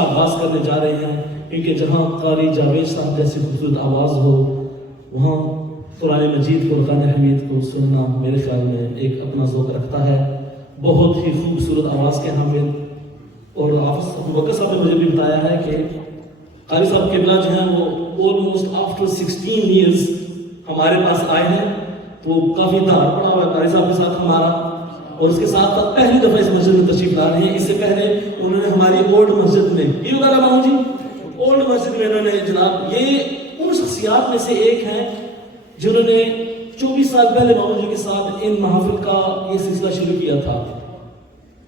آغاز کرنے جا رہے ہیں، کیونکہ جہاں قاری جاوید صاحب جیسی خوبصورت آواز ہو وہاں قرآن مجید فرقان حمید کو سننا میرے خیال میں ایک اپنا ذوق رکھتا ہے۔ بہت ہی خوبصورت آواز کے حامل، اور حافظ ابوبکر صاحب نے مجھے بھی بتایا ہے کہ قاری صاحب قبلہ جو ہیں وہ آلموسٹ آفٹر 16 ایئرز ہمارے پاس آئے ہیں، تو کافی دھار پڑا ہوا ہے قاری صاحب کے ساتھ ہمارا، اور اس کے ساتھ ساتھ پہلی دفعہ اس مسجد میں تشریف لا رہے ہیں۔ اس سے پہلے انہوں نے ہماری اولڈ مسجد میں، یہ ہوگا نا ماموں جی، اولڈ مسجد میں انہوں نے جناب، یہ ان شخصیات میں سے ایک ہیں جنہوں نے 24 سال پہلے ماموں جی کے ساتھ ان محافل کا یہ سلسلہ شروع کیا تھا،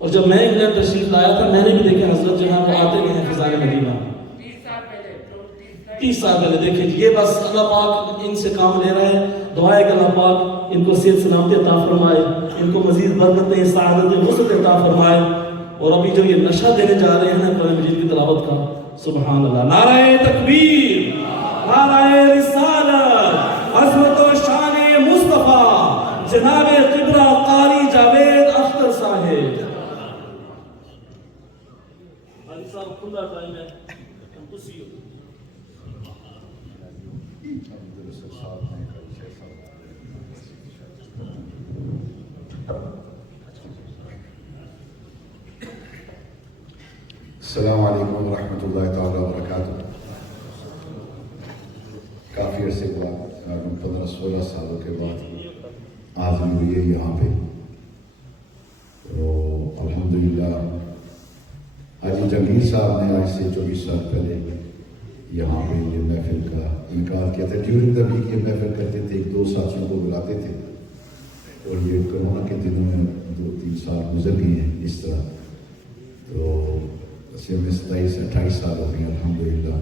اور جب میں انگلینڈ تشریف لایا تھا میں نے بھی دیکھا حضرت جو ہے وہ آتے گئے ہیں فضائل مدینہ 30 سال پہلے۔ دیکھیں یہ بس اللہ پاک ان سے کام لے رہا ہے، دعا ہے کہ اللہ پاک ان کو صحت سلامتی عطا فرمائے، ان کو مزید برکتیں سعادتیں وسعت عطا فرمائے، اور ابھی جو یہ نشہ دینے جا رہے ہیں قرآن مجید کی تلاوت کا، سبحان اللہ، نعرہ تکبیر، نعرہ رسالت، عظمت و شان مصطفیٰ جناب قبلہ قاری جاوید اختر صاحب۔ قاری صاحب کھلا ٹائم ہے، ہم خوشی ہو۔ السلام علیکم ورحمۃ اللہ تعالیٰ وبرکاتہ۔ کافی عرصے کے بعد 15-16 سالوں کے بعد حاضری ہوئی ہے یہاں پہ، تو الحمدللہ حاجی جنگیر صاحب نے آج سے 24 سال پہلے یہاں پہ یہ محفل کا انعقاد کیا تھا۔ ڈیورنگ دا ویک یہ محفل کرتے تھے، 1-2 ساتھیوں کو بلاتے تھے، اور یہ کرونا کے دنوں میں 2-3 سال گزر گئے ہیں اس طرح، تو اسے میں 27-28 سال ہو گئے الحمدللہ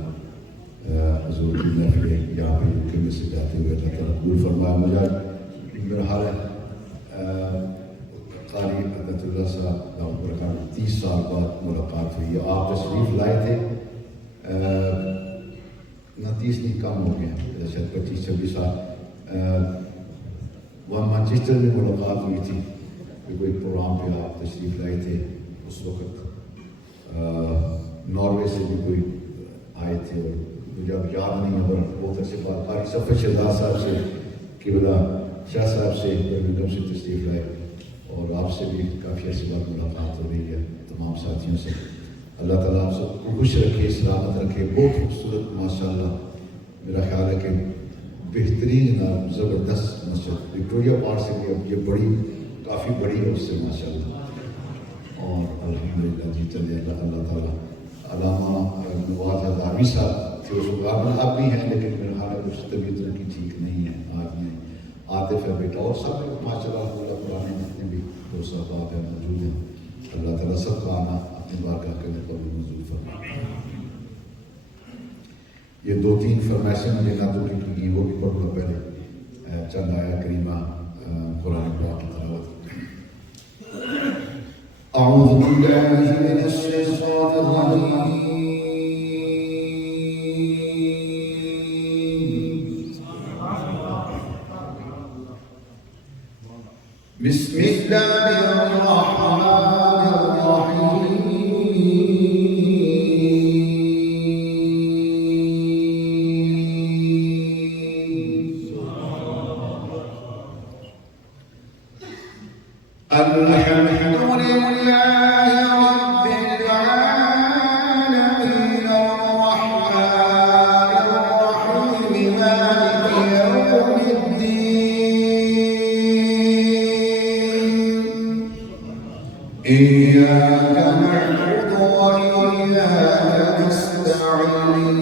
حضور کی محفلیں یہاں پہ یوکے میں سے جاتے ہوئے اللہ تعالیٰ قبول فرمایا۔ مجھے میرا حال ہے قاری عبد اللہ صاحب دعوت برکات 30 سال بعد ملاقات ہوئی ہے۔ آپ تشریف لائے تھے، نہ 30 نہیں کم ہو گئے، شاید 25-26 سال، وہاں مانچسٹر میں ملاقات ہوئی تھی کہ کوئی پروگرام پہ آپ تشریف لائے تھے، اس وقت ناروے سے بھی کوئی آئے تھے، اور مجھے اب یاد نہیں ہے، اور بہت اچھے بات قاری سفر شہزاد صاحب سے، قبلہ شاہ صاحب سے، برمنگھم سے تشریف لائے، اور آپ سے بھی کافی عرصے بعد ملاقات ہو رہی ہے تمام ساتھیوں سے۔ اللہ تعالیٰ آپ سب کو خوش رکھے، سلامت رکھے۔ بہت خوبصورت ماشاءاللہ، میرا خیال ہے کہ بہترین اور زبردست مسجد وکٹوریہ پارک سے بھی اب یہ بڑی کافی بڑی ہے اس سے ماشاءاللہ، اور الحمدللہ جی چلے اللہ تعالیٰ۔ علامہ نواز ہزاروی صاحب تھے، اس وقت اب بھی ہیں، لیکن میرا خیال ہے کچھ طبیعت ان کی ٹھیک نہیں ہے آج میں، عاطف ہے بیٹا، اور سب ماشاءاللہ اللہ پرانے جتنے بھی دوست احباب ہیں موجود ہیں، اللہ تعالیٰ سب کا آنا اپنی بارگاہ کے قبول منظور فرمائے۔ یہ 2-3 فرمائشیں مجھے نعتوں کی وہ بھی پڑھ لو پہلے، چند آیات کریمہ قرآن پاک کی تلاوت۔ اعوذ باللہ من الشیطان الرجیم، بسم اللہ الرحمن الرحیم، إياك نعبد وإياك نستعين،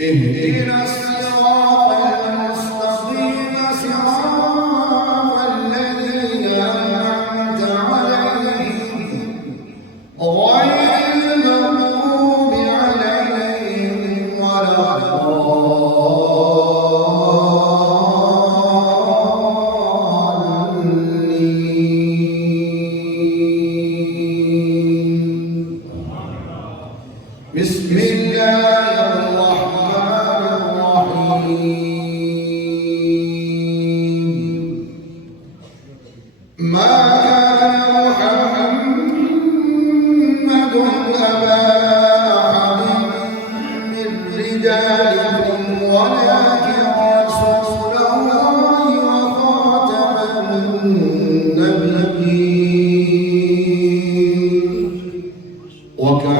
اهدنا الصراط المستقيم، صراط الذين أنعمت عليهم غير المغضوب عليهم ولا بسم الله الرحمن الرحيم، ما كان محمد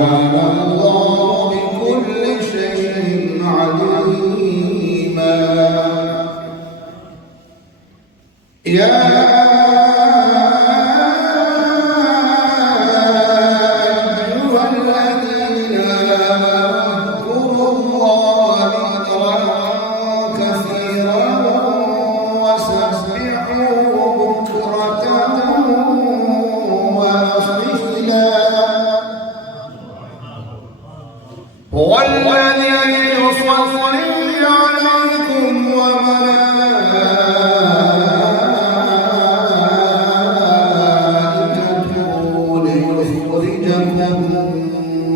وكان الله بكل شيء عليما يا هو الذي يصلي عليكم وملائكته ليخرجكم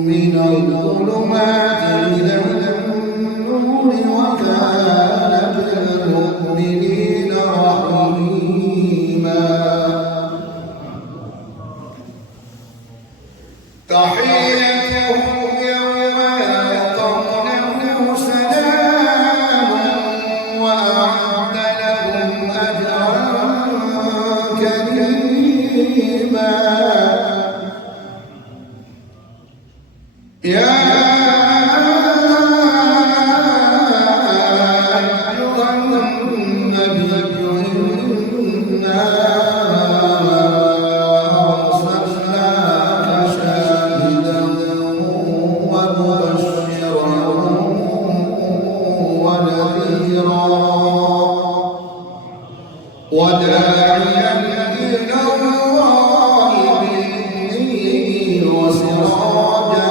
من الظلمات إلى النور وكان بالمؤمنين رحيما تحيتهم يا أيها النبي إنا أرسلناك شاهدا ومبشرا ونذيرا وداعيا إلى الله بإذنه وسراجا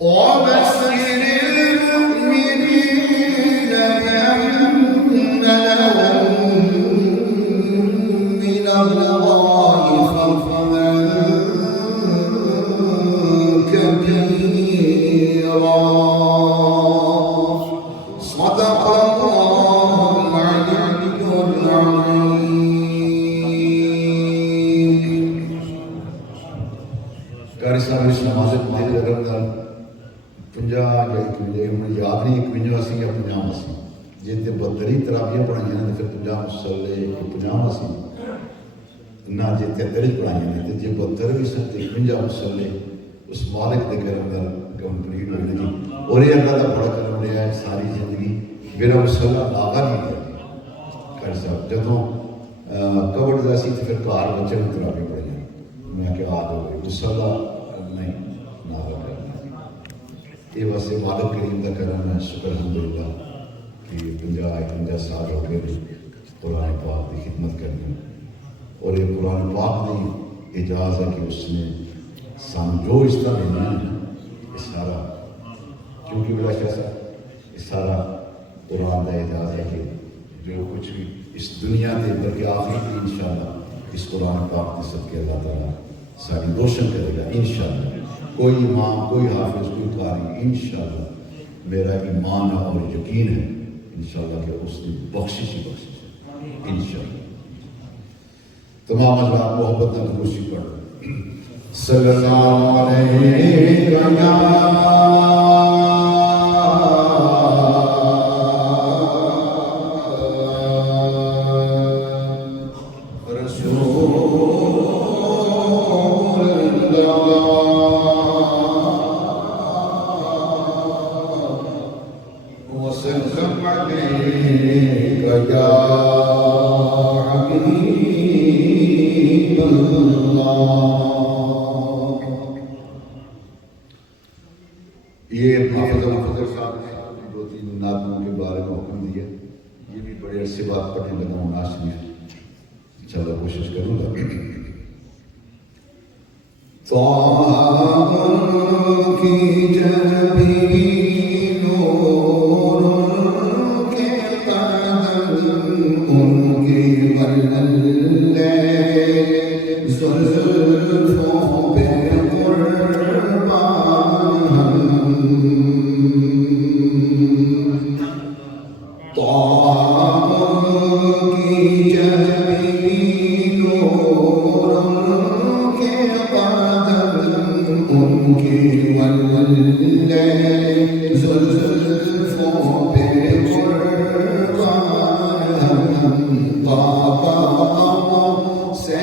وبشر المؤمنين بأن لهم من الله فضلا كبيرا صدق الله العلي العظيم. قاری صاحب اس نماز پڑھنے لگا تھا 50 یا 51 ہوں یاد نہیں 51 سی یا 50 سی جی تے 72 تراویح پڑھائیاں نے پھر 50 مصلے 50 سی نہ جی 43 پڑھائیاں نے تے جی 72 بھی سن تے 51 مصلے اس مالک دے کرم نال کمپلیٹ ہوئی جی اور یہ اللہ دا بڑا کرم رہا ہے ساری زندگی میرا مصلا لاغا نہیں ہے قاری صاحب جدوں کبڑ دا سی تے پھر گھر بچے نے تراویح پڑھائیاں میں کہ آ گئے مصلا نہیں لاغا کرنا یہ واسطے مالک کریم کا کرم ہے شکر الحمدللہ کہ 50 سال ہو گئے قرآن پاک کی خدمت کرنی اور یہ قرآن پاک نے اجازت ہے کہ اس نے سان جو اس طرح دینا ہے یہ سارا کیونکہ میرا کیسا یہ سارا قرآن کا اجازت ہے کہ جو کچھ بھی اس دنیا کے بلکہ آخری کی انشاءاللہ اس قرآن پاک کے صدقے اللہ تعالیٰ ساری روشن کرے گا انشاءاللہ. کوئی امام کوئی حافظ کوئی قاری انشاءاللہ میرا ایمان اور یقین ہے انشاءاللہ کہ اس کی بخشش ہی بخشش ہے انشاءاللہ. تمام حضرات محبت نہ خوشی پڑھ صلی اللہ علیہ یہ حافظ الفضل صاحب نے 2-3 نعتوں کے بارے میں حکم دیا. یہ بھی بڑے عرصے بعد پڑھنے لگا ہوں ناز شریف انشاءاللہ کوشش کروں گا. کی جبین نور کے قدم ان کی واللیل زلفوں پہ سے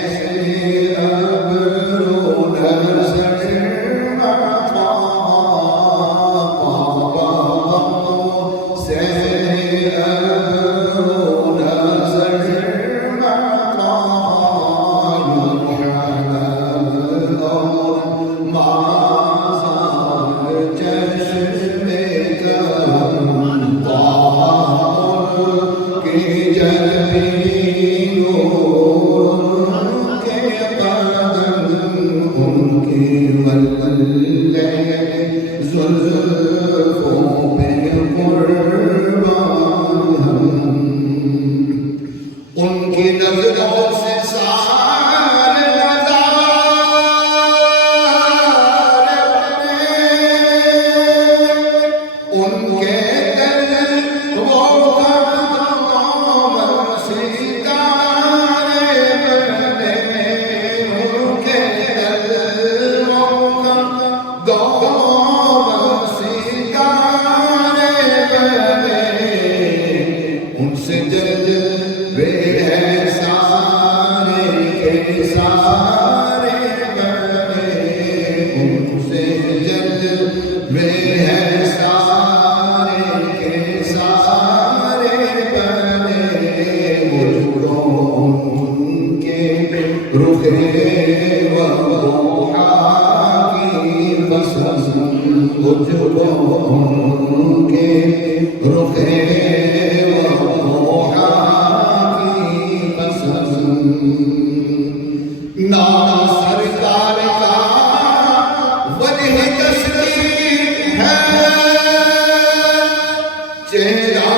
سارے بنے ان سے جلوے ہیں سارے کے سارے بنے مجھوں ان کے رخ وضحا کی پسند مجھوں ان کے رخ نام سرکار کا وجہ تشریف ہے چہرہ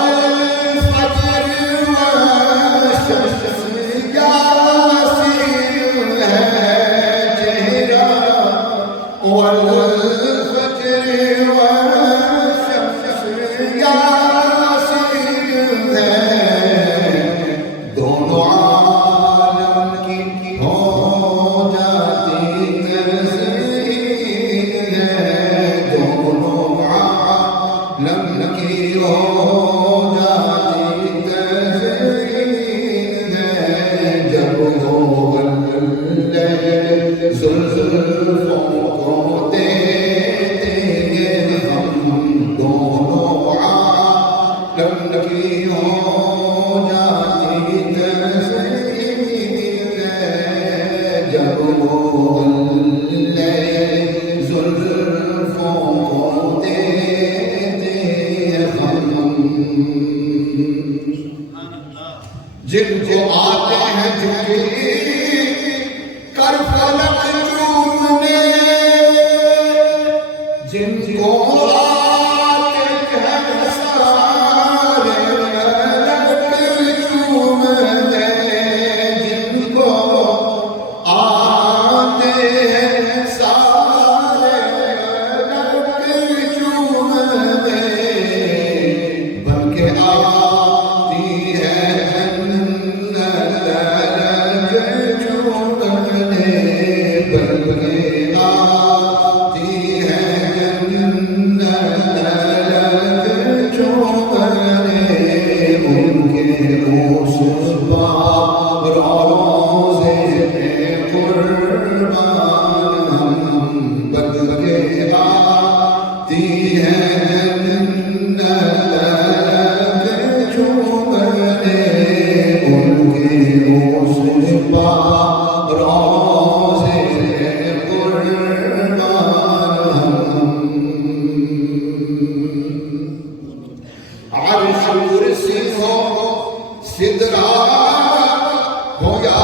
والفجر والشمس یاسین ہے چہرہ والفجر والشمس یاسین ہے دونوں جن کو آتے ہیں جھکی کر فلک چومنے جن کو آتے ہیں سارے فلک چومنے جن کو آتے ہیں سارے فلک چومنے بلکہ آتی ہے عرش کرسی ہو سدرا ہو یا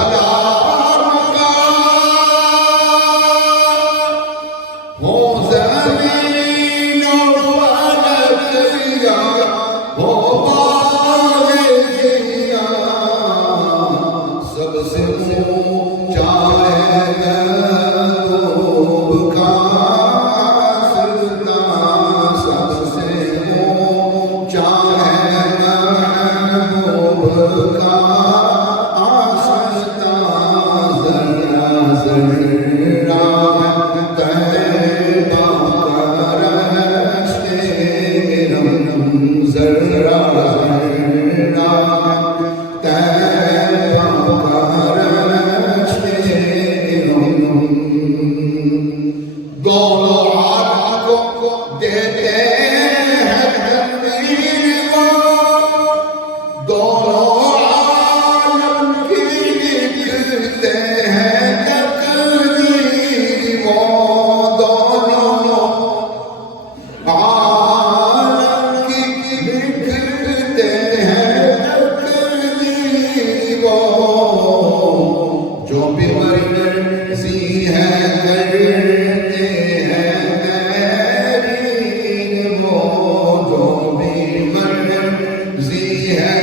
ہو زمین و فلک یا ہو باغ دنیا سب سے اونچا ہے محبوب کا سلطان سب سے اونچا ہے محبوب کا آسلطان ذرا ذرا طیبہ کا رشتے رم ذرا ذرا طیبہ کا رشتے رم دونوں ہاتھ کو دیتے ہیں تقدیر وہ دونوں عالم کی لکھتے ہیں تقدیر وہ دونوں عالم کی لکھتے ہیں تقدیر وہ جو بھی مرضی ہے کرتے ہیں تحریر وہ جو بھی مرضی ہے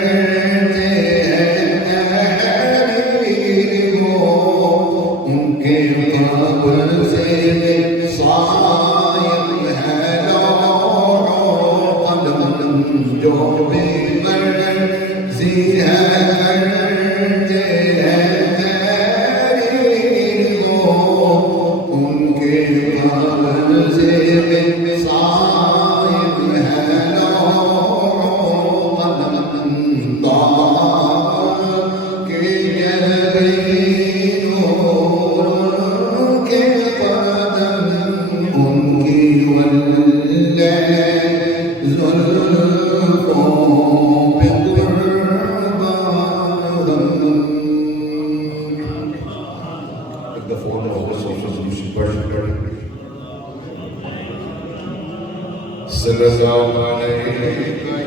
کرتے ہیں تحریر وہ ان کے قبر سے صائم ہے لوح و قلم جو بھی مرضی ہے کرتے ہیں تحریر وہ ان the phone of the social solution person. Sallallahu alayhi wa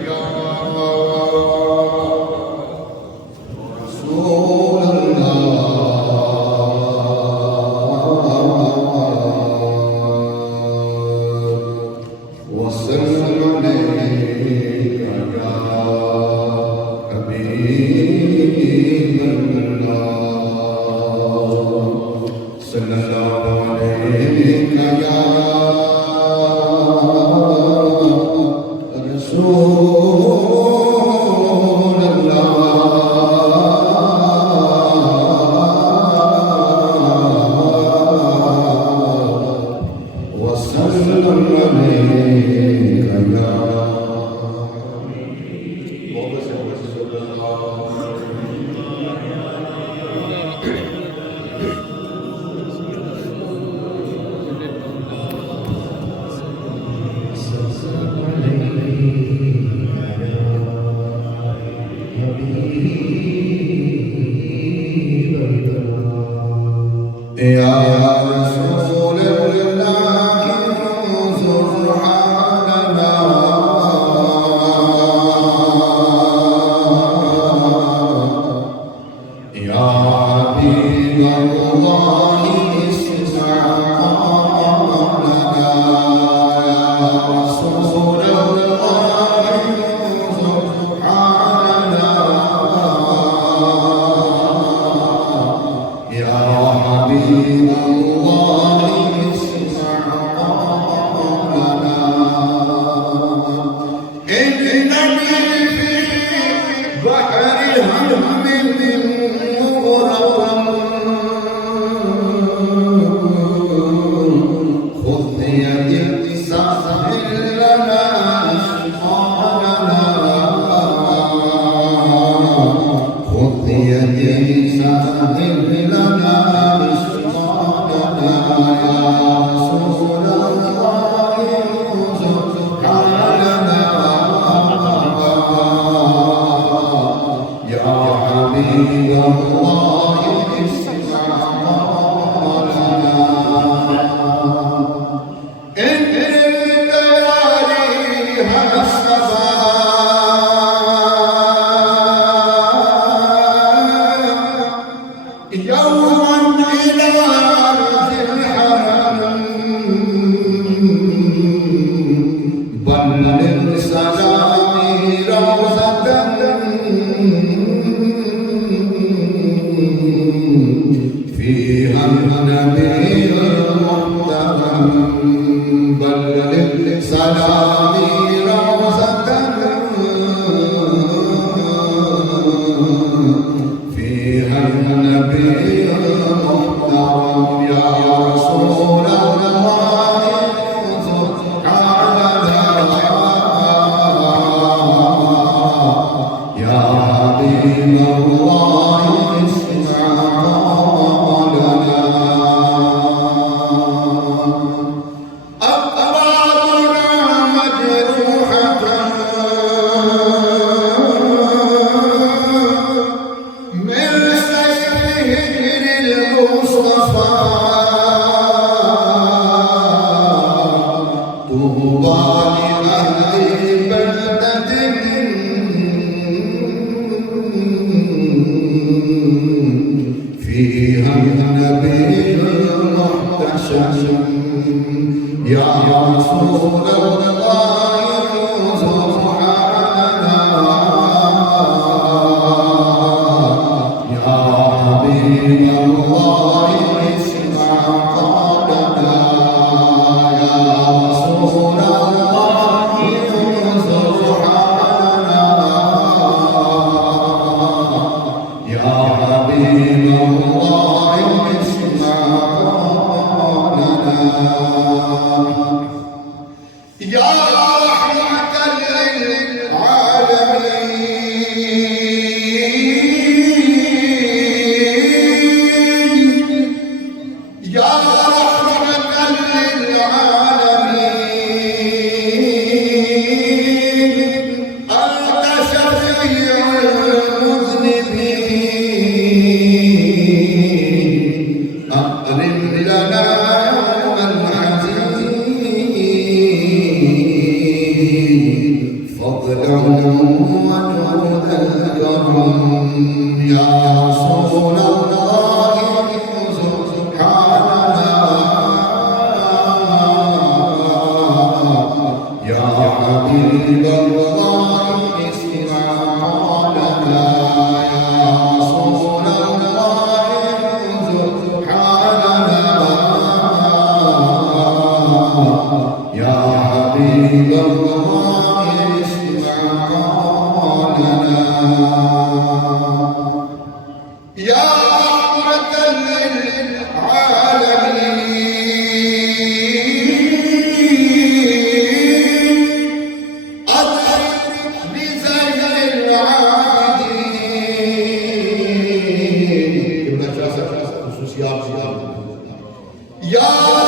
یا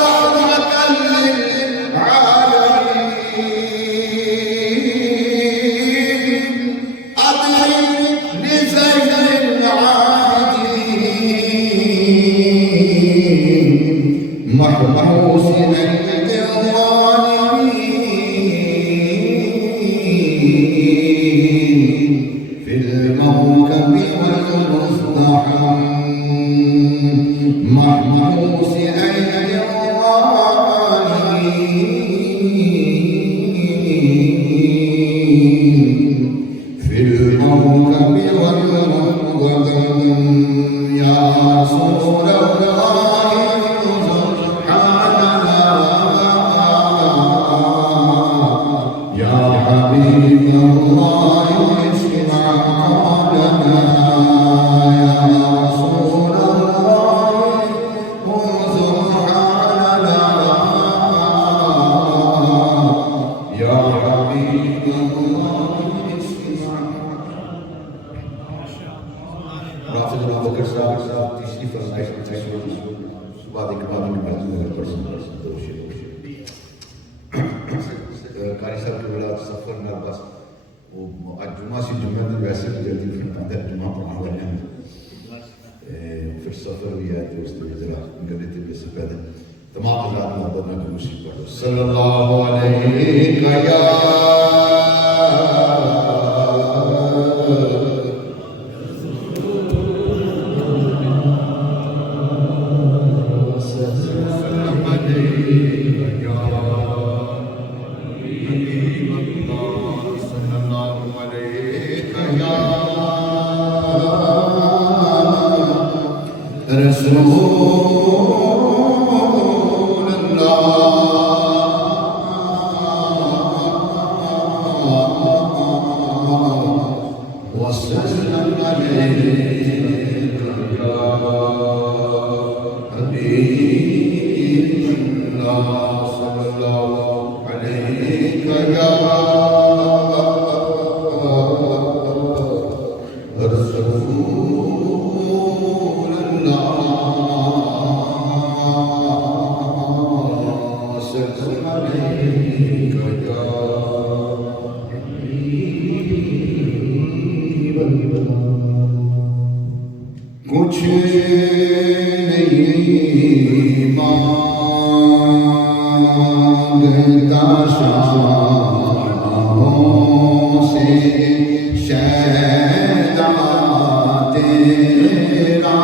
رحمت للعالمین اطلب لزین العابدین محبوس عند الظالمین فی الموکب والمزدحم محبوس عند الظالمین فی الموکب والمزدحم یا رسول اللہ سبحاننا یا حبیب اللہ اسمع قولنا یا رسول اللہ سبحاننا یا حبیب اللہ اسمع رافض بن ابو بکر صاحب تیسری فرمائش صبح کے بعد میں پڑھوں قاری صاحب کے بڑا سفر نہ بس وہ آج جمعہ سے جمعہ تک ویسے بھی جلدی اٹھنا پڑتا ہے جمعہ پڑھانا لگے ہیں پھر سفر بھی ہے تو اس لیے ذرا گلے تھے سے پہلے تمام حضرات محبت میں خوشی پڑھو صلی اللہ علیہ یا کچھ نہیں مانگتا شانوں سے شیدا تیرا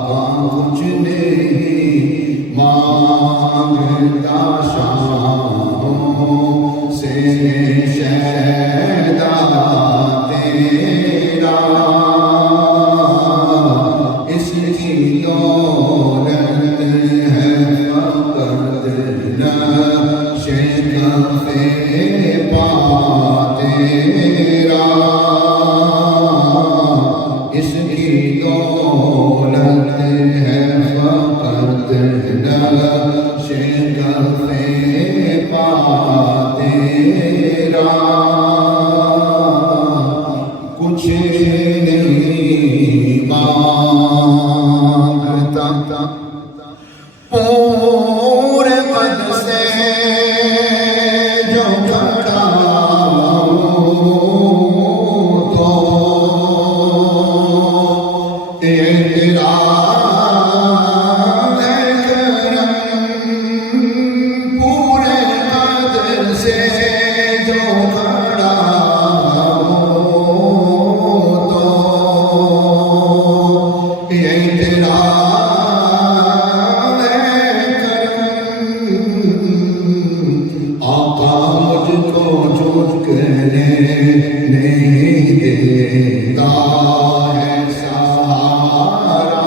کچھ نہیں مانگتا شانوں سے شیدا تیرا اس کی دولت ہے فقط نقش کف پا تیرا اس کی دولت ہے فقط نقش کف پا تیرا کچھ نہیں مانگتا پورے قد سے جو کھڑا تو تیرا ہے کرم پورے قد سے جو کھڑا نہیں دیتا ہے سہارا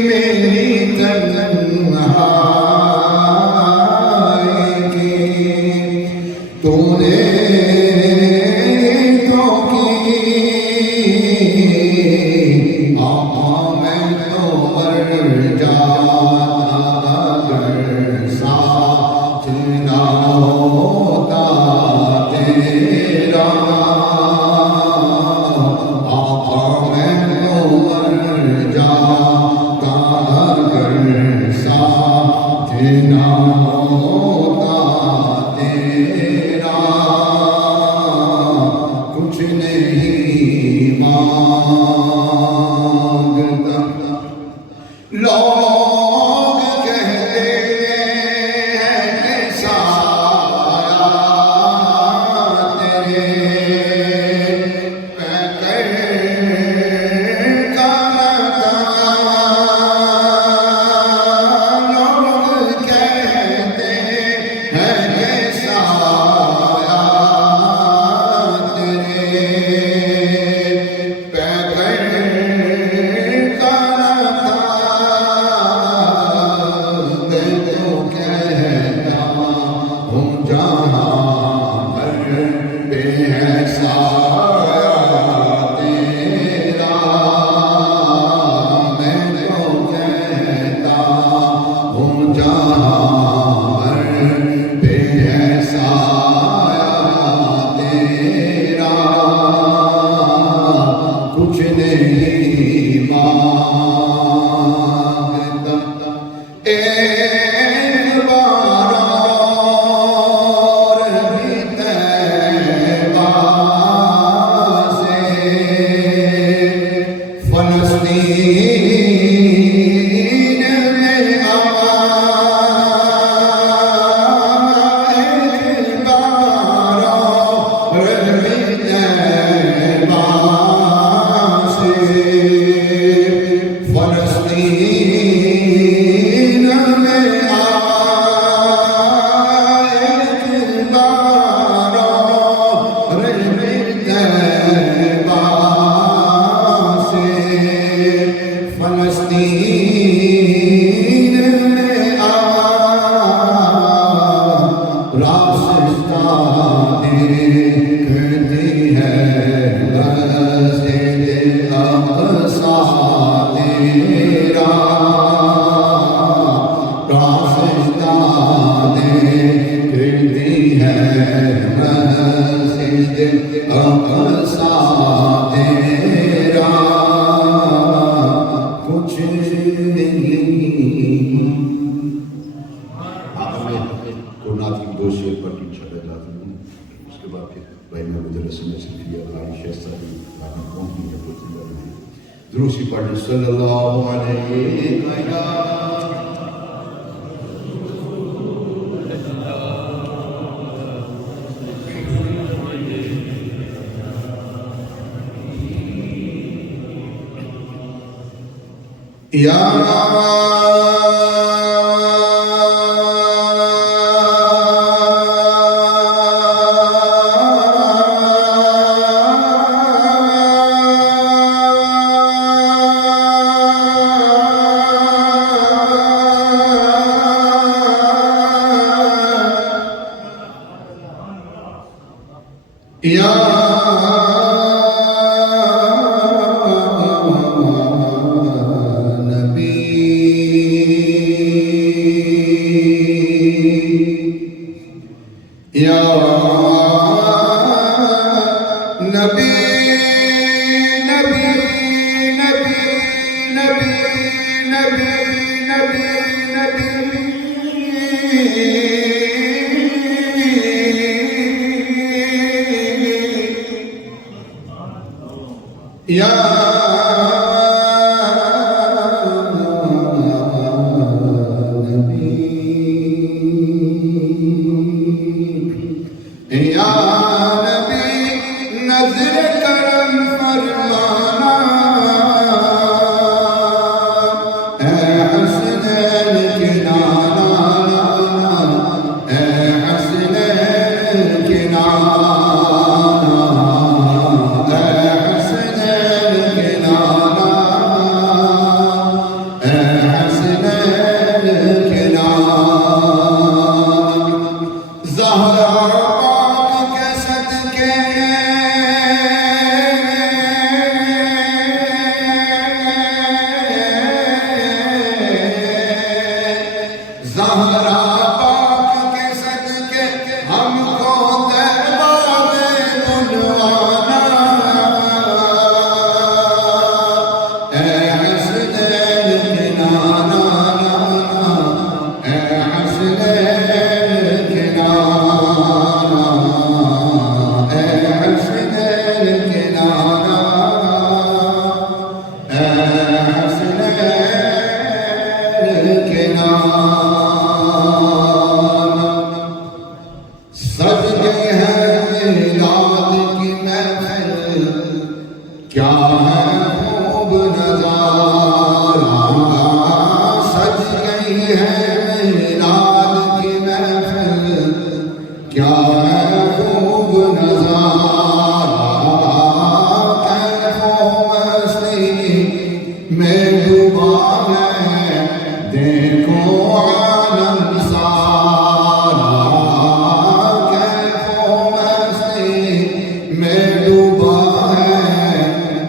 میری تنہائی کی تو نے تو کی آقا میں تو مر جاتا اگر ساتھ نہ ہوتا تیرا آقا میں تو مر جاتا اگر ساتھ نہ ہوتا تیرا کچھ نہیں مانگتا لوگ کہتے ہیں سایہ تیرے پیکر کا لگا لوگ کہتے ہیں سایہ تیرے پیکر کا لگا میں تو کہتا ہوں جہاں پر بے ہے سایہ تیرا میں تو کہتا ہوں جہاں پر بے ہے سایہ تیرا کچھ نہیں مانگتا ایک بار اور بھی طیبہ سے فلسطین میں ایک بار اور بھی طیبہ سے فلسطین میں ایک بار اور بھی طیبہ سے فلسطین میں راستہ دیکھتی ہے مسجد اقصی تیرا راستہ دیکھتی ہے مسجد اقصی تیرا کچھ نہیں میں کو نعت کی دو شعر پر انشاءاللہ جاتا ہوں اس کے بعد پھر بھائی میں مدرسے میں صرفیہ بھائی شیستہ بھی بھائی کونی ہے بہت زندہ ہے دروسی پڑھنے صلی اللہ علیہ یا دیکھو عالم سارا کیفو مستی میں ڈوبا ہے،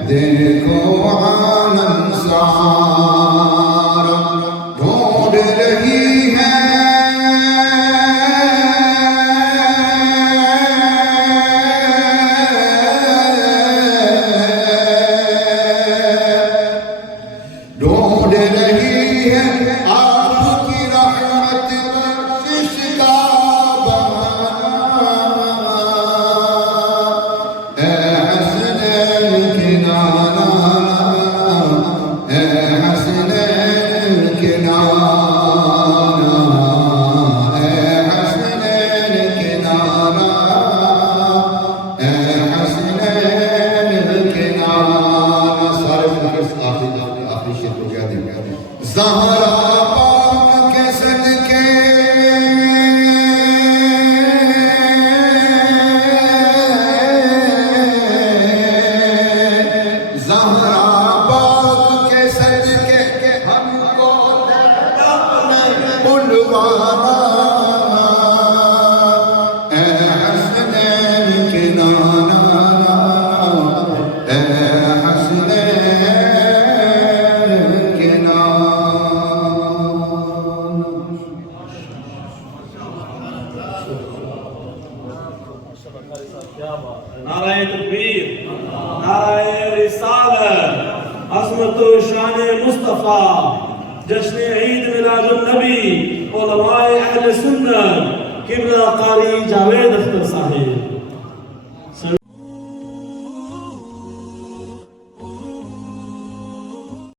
دیکھو عالم سارا ڈھونڈ رہی ہے ڈھونڈ رہی ہے آپ کی رحمت بخشش کا بہانہ، اے حسنین کنارہ، اے حسنین کنارہ، اے حسنین کنارہ، اے حسنین کنارہ۔ سارے فکرس آخری شیر کو کیا دیں گے؟ زہرا پاک کے صدقے زہرا پاک کے صدقے ہم کو بلوانا، اے حسنین کنارہ، اے حسنین کنارہ۔ نعرہ تکبیر، نعرہ رسالت، عظمت و شان مصطفیٰ، جشن عید میلاد النبی، علماء اہل سنت، قبلہ قاری جاوید